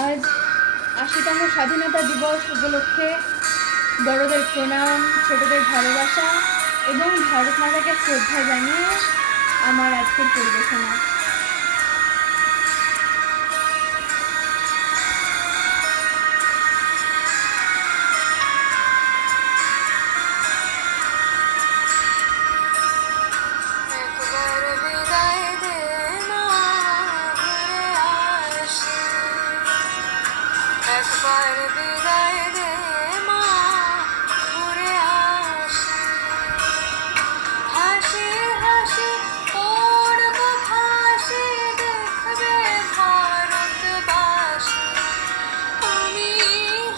আজ ৮০তম স্বাধীনতা দিবস উপলক্ষে বড়দের প্রণাম, ছোটদের ভালোবাসা এবং ভারত মাতাকে শ্রদ্ধা জানিয়ে আমার আজকের পরিবেশনা। একবার বিদায় দে মা, ঘুরে আসি। হাসি হাসি পড়ব ফাঁসি, দেখবে ভারতবাসী। আমি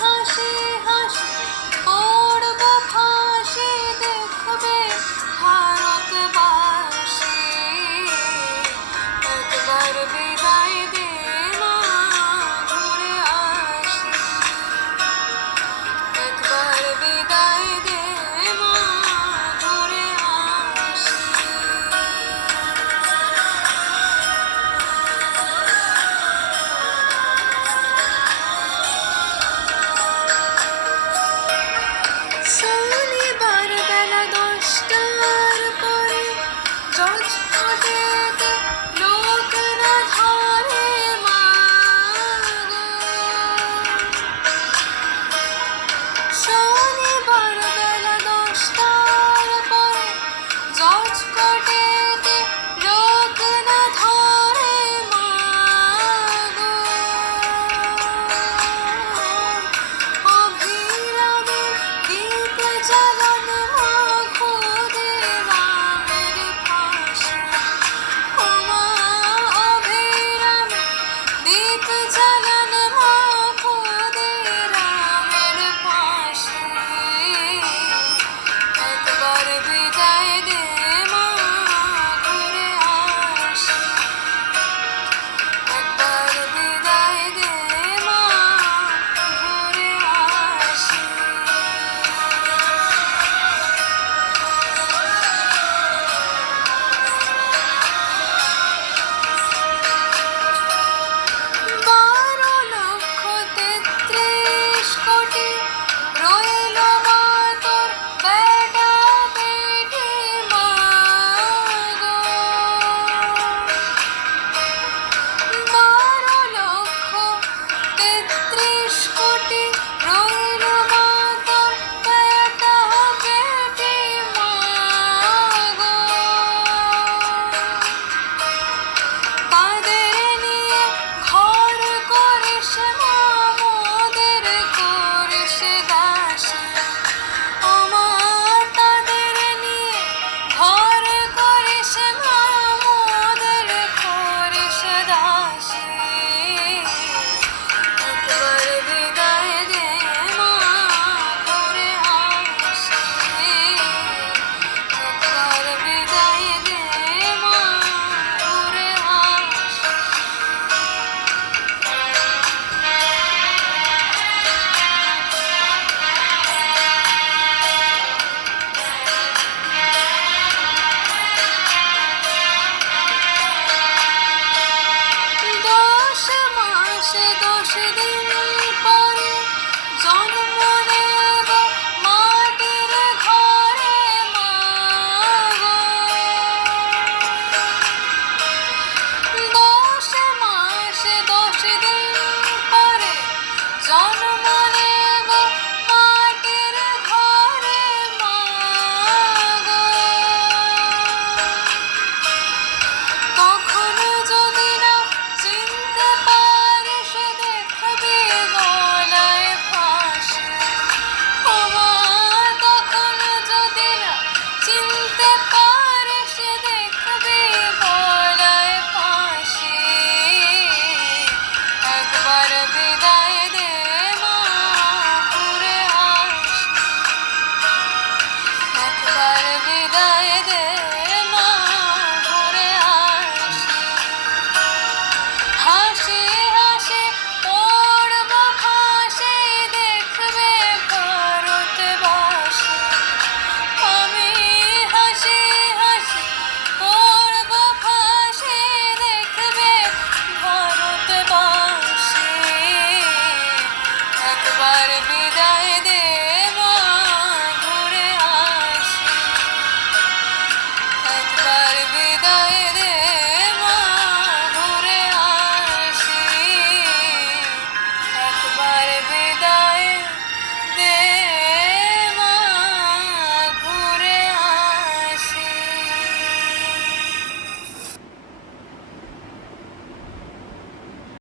হাসি হাসি পড়ব ফাঁসি, দেখবে ভারতবাসী। একবার বিদায় দে মা, ঘুরে আসি। একবার বিদায় দে মা, ঘুরে আসি। শনিবার বেলা 10টার পরে জজকোর্টেতে লোক না ধরে মা গো। শনিবার বেলা 10টার পরে জজকোর্টেতে লোক না ধরে মা গো। অভিরামে দীপ জ্বালান মা, ক্ষুদিরামের ফাঁসি। ও মা, অভিরামে দীপ জ্বালান মা, ক্ষুদিরামের ফাঁসি। একবার বিদায় দে মা, ঘুরে আসি। একবার বিদায় দে মা, ঘুরে আসি। বারো লক্ষ ৩৩ কোটি রইল মা তোর বেটা বেটি মা গো। 12 লক্ষ ৩৩ কোটি রইল মা তোর বেটা বেটি মা গো। তাদের নিয়ে ঘর করিস মা, মোদের করিস দাসী। ও মা, তাদের নিয়ে ঘর করিস মা, মোদের করিস দাসী। একবার বিদায় দে মা, ঘুরে আসি। একবার বিদায় দে মা, ঘুরে আসি। দশ মাস 10 দিন